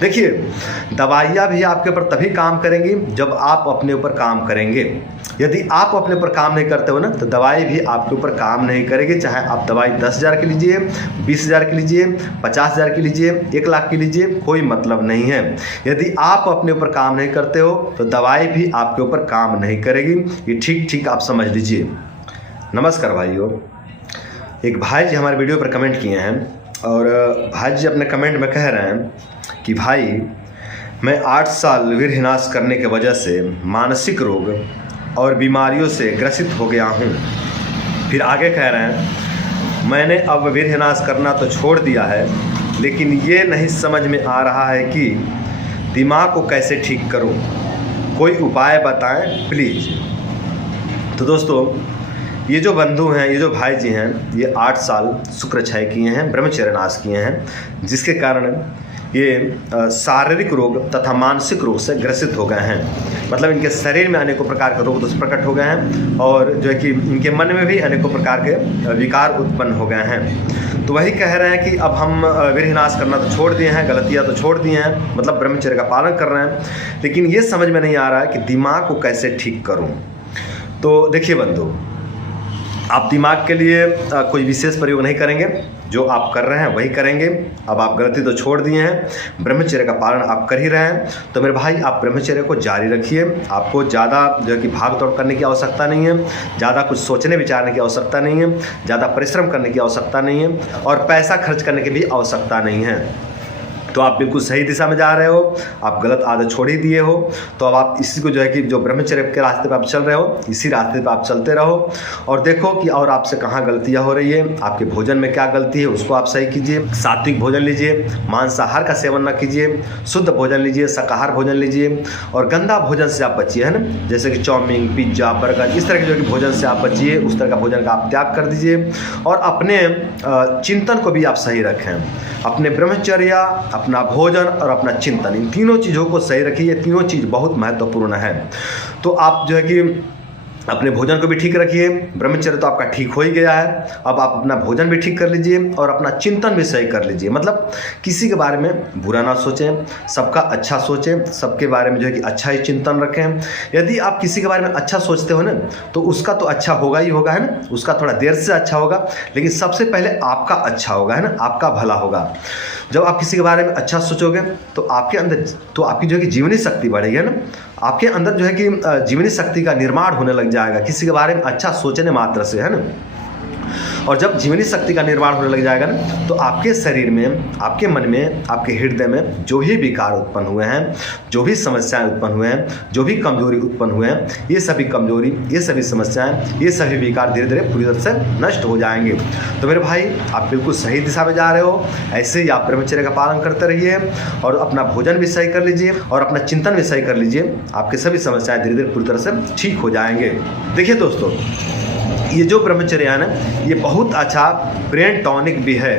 देखिए, दवाइयाँ भी आपके ऊपर तभी काम करेंगी जब आप अपने ऊपर काम करेंगे। यदि आप अपने ऊपर काम नहीं करते हो ना, तो दवाई भी आपके ऊपर काम नहीं करेगी। चाहे आप दवाई 10,000 की लीजिए, 20,000 की लीजिए, 50,000 की लीजिए, 1 लाख की लीजिए, कोई मतलब नहीं है। यदि आप अपने ऊपर काम नहीं करते हो तो दवाई भी आपके ऊपर काम नहीं करेगी। ये ठीक ठीक आप समझ लीजिए। नमस्कार भाइयों, एक भाई जी हमारे वीडियो पर कमेंट किए हैं और भाई जी अपने कमेंट में कह रहे हैं कि भाई मैं 8 साल वीरहिनाश करने की वजह से मानसिक रोग और बीमारियों से ग्रसित हो गया हूँ। फिर आगे कह रहे हैं मैंने अब वीरहिनाश करना तो छोड़ दिया है, लेकिन ये नहीं समझ में आ रहा है कि दिमाग को कैसे ठीक करूँ, कोई उपाय बताएं प्लीज़। तो दोस्तों, ये जो बंधु हैं, ये जो भाई जी हैं, ये 8 साल शुक्रक्षय किए हैं, ब्रह्मचर्य नाश किए हैं, जिसके कारण ये शारीरिक रोग तथा मानसिक रोग से ग्रसित हो गए हैं। मतलब इनके शरीर में अनेकों प्रकार के रोग दोष प्रकट हो गए हैं और जो है कि इनके मन में भी अनेकों प्रकार के विकार उत्पन्न हो गए हैं। तो वही कह रहे हैं कि अब हम वीरहिनाश करना तो छोड़ दिए हैं, गलतियाँ तो छोड़ दिए हैं, मतलब ब्रह्मचर्य का पालन कर रहे हैं, लेकिन ये समझ में नहीं आ रहा है कि दिमाग को कैसे ठीक करूँ। तो देखिए बंधु, आप दिमाग के लिए कोई विशेष प्रयोग नहीं करेंगे, जो आप कर रहे हैं वही करेंगे। अब आप गलती तो छोड़ दिए हैं, ब्रह्मचर्य का पालन आप कर ही रहे हैं, तो मेरे भाई आप ब्रह्मचर्य को जारी रखिए। आपको ज़्यादा जो है कि भाग दौड़ करने की आवश्यकता नहीं है, ज़्यादा कुछ सोचने विचारने की आवश्यकता नहीं है, ज़्यादा परिश्रम करने की आवश्यकता नहीं है और पैसा खर्च करने की भी आवश्यकता नहीं है। तो आप बिल्कुल सही दिशा में जा रहे हो, आप गलत आदत छोड़ ही दिए हो। तो अब आप इसी को जो है कि जो ब्रह्मचर्य के रास्ते पर आप चल रहे हो, इसी रास्ते पर आप चलते रहो और देखो कि और आपसे कहाँ गलतियाँ हो रही है, आपके भोजन में क्या गलती है उसको आप सही कीजिए। सात्विक भोजन लीजिए, मांसाहार का सेवन न कीजिए, शुद्ध भोजन लीजिए, शाकाहार भोजन लीजिए और गंदा भोजन से आप बचिए, है ना। जैसे कि चाउमीन, पिज्ज़ा, बर्गर, इस तरह के जो कि भोजन से आप बचिए, उस तरह का भोजन का आप त्याग कर दीजिए और अपने चिंतन को भी आप सही रखें। अपने ब्रह्मचर्य, अपना भोजन और अपना चिंतन, इन तीनों चीज़ों को सही रखिए। ये तीनों चीज़ बहुत महत्वपूर्ण है। तो आप जो है कि अपने भोजन को भी ठीक रखिए। ब्रह्मचर्य तो आपका ठीक हो ही गया है, अब आप अपना भोजन भी ठीक कर लीजिए और अपना चिंतन भी सही कर लीजिए। मतलब किसी के बारे में बुरा ना सोचें, सबका अच्छा सोचें, सबके बारे में जो है कि अच्छा ही चिंतन रखें। यदि आप किसी के बारे में अच्छा सोचते हो ना, तो उसका तो अच्छा होगा ही होगा, है ना। उसका थोड़ा देर से अच्छा होगा, लेकिन सबसे पहले आपका अच्छा होगा, है ना, आपका भला होगा। जब आप किसी के बारे में अच्छा सोचोगे तो आपके अंदर तो आपकी जो है कि जीवनी शक्ति बढ़ेगी, है ना। आपके अंदर जो है कि जीवनी शक्ति का निर्माण होने लग जाएगा किसी के बारे में अच्छा सोचने मात्र से, है ना। और जब जीवनी शक्ति का निर्माण होने लग जाएगा ना, तो आपके शरीर में, आपके मन में, आपके हृदय में जो भी विकार उत्पन्न हुए हैं, जो भी समस्याएं उत्पन्न हुए हैं, जो भी कमजोरी उत्पन्न हुए हैं, ये सभी कमजोरी, ये सभी समस्याएं, ये सभी विकार धीरे धीरे पूरी तरह से नष्ट हो जाएंगे। तो मेरे भाई आप बिल्कुल सही दिशा में जा रहे हो। ऐसे ही आप ब्रह्मचर्य का पालन करते रहिए और अपना भोजन भी सही कर लीजिए और अपना चिंतन भी सही कर लीजिए। आपके सभी समस्याएं धीरे धीरे पूरी तरह से ठीक हो जाएंगे। देखिए दोस्तों, ये जो ब्रह्मचर्य है ना, ये बहुत अच्छा ब्रेन टॉनिक भी है।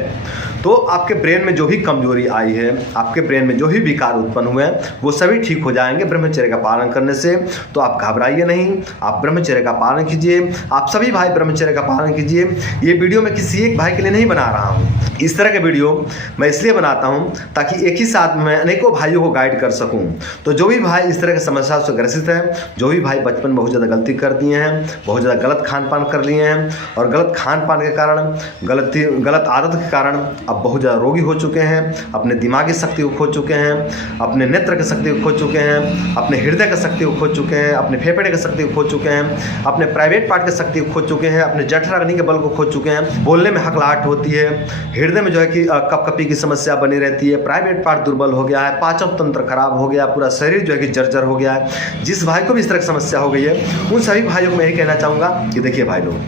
तो आपके ब्रेन में जो भी कमजोरी आई है, आपके ब्रेन में जो भी विकार उत्पन्न हुए हैं, वो सभी ठीक हो जाएंगे ब्रह्मचर्य का पालन करने से। तो आप घबराइए नहीं, आप ब्रह्मचर्य का पालन कीजिए। आप सभी भाई ब्रह्मचर्य का पालन कीजिए। ये वीडियो मैं किसी एक भाई के लिए नहीं बना रहा हूँ। इस तरह के वीडियो मैं इसलिए बनाता हूँ ताकि एक ही साथ में अनेकों भाइयों को गाइड कर सकूँ। तो जो भी भाई इस तरह की समस्या से ग्रसित है, जो भी भाई बचपन में बहुत ज़्यादा गलती कर दिए हैं, बहुत ज़्यादा गलत खान पान कर लिए हैं और गलत खान पान के कारण, गलत आदत के कारण अब बहुत ज़्यादा रोगी हो चुके हैं, अपने दिमागी शक्ति को खो चुके हैं, अपने नेत्र की शक्ति को खो चुके हैं, अपने हृदय की शक्ति को खो चुके हैं, अपने फेफड़े की शक्ति को खो चुके हैं, अपने प्राइवेट पार्ट की शक्ति को खो चुके हैं, अपने जठराग्नि के बल को खो चुके हैं, बोलने में हकलाहट होती है, हृदय में जो है कि कपकपी की समस्या बनी रहती है, प्राइवेट पार्ट दुर्बल हो गया है, पाचन तंत्र खराब हो गया, पूरा शरीर जो है कि जर्जर हो गया है। जिस भाई को भी इस तरह की समस्या हो गई है, उन सभी भाइयों को मैं यही कहना चाहूँगा कि देखिए भाई लोग,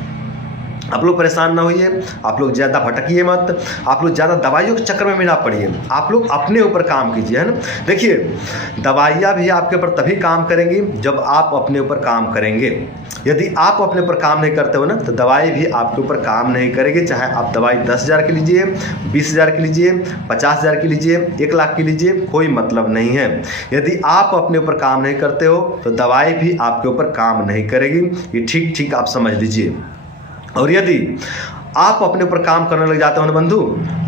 आप लोग परेशान ना होइए, आप लोग ज़्यादा भटकिए मत, आप लोग ज़्यादा दवाइयों के चक्कर में भी ना पड़िए, आप लोग अपने ऊपर काम कीजिए, है ना। देखिए, दवाइयाँ भी आपके ऊपर तभी काम करेंगी जब आप अपने ऊपर काम करेंगे। यदि आप अपने ऊपर काम नहीं करते हो ना, तो दवाई भी आपके ऊपर काम नहीं करेगी। चाहे आप दवाई 10,000 की लीजिए, 20,000 की लीजिए, 50,000 की लीजिए, 1 लाख की लीजिए, कोई मतलब नहीं है। यदि आप अपने ऊपर काम नहीं करते हो तो दवाई भी आपके ऊपर काम नहीं करेगी। ये ठीक ठीक आप समझ लीजिए। और यदि आप अपने ऊपर काम करने लग जाते हो ना बंधु,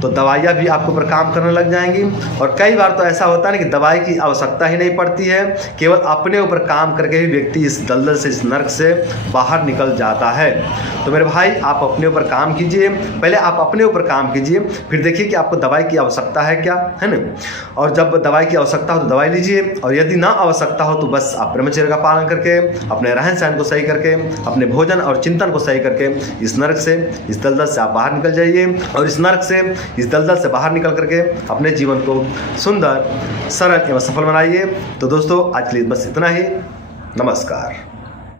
तो दवाइयाँ भी आपके ऊपर काम करने लग जाएंगी। और कई बार तो ऐसा होता है ना कि दवाई की आवश्यकता ही नहीं पड़ती है, केवल अपने ऊपर काम करके ही व्यक्ति इस दलदल से, इस नर्क से बाहर निकल जाता है। तो मेरे भाई, आप अपने ऊपर काम कीजिए, पहले आप अपने ऊपर काम कीजिए, फिर देखिए कि आपको दवाई की आवश्यकता है क्या, है ना। और जब दवाई की आवश्यकता हो तो दवाई लीजिए, और यदि ना आवश्यकता हो तो बस आप ब्रह्मचर्य का पालन करके, अपने रहन सहन को सही करके, अपने भोजन और चिंतन को सही करके इस नर्क से, इस दलदल से आप बाहर निकल जाइए। और इस नर्क से, इस दलदल से बाहर निकल करके अपने जीवन को सुंदर, सरल एवं सफल बनाइए। तो दोस्तों, आज के लिए बस इतना ही। नमस्कार।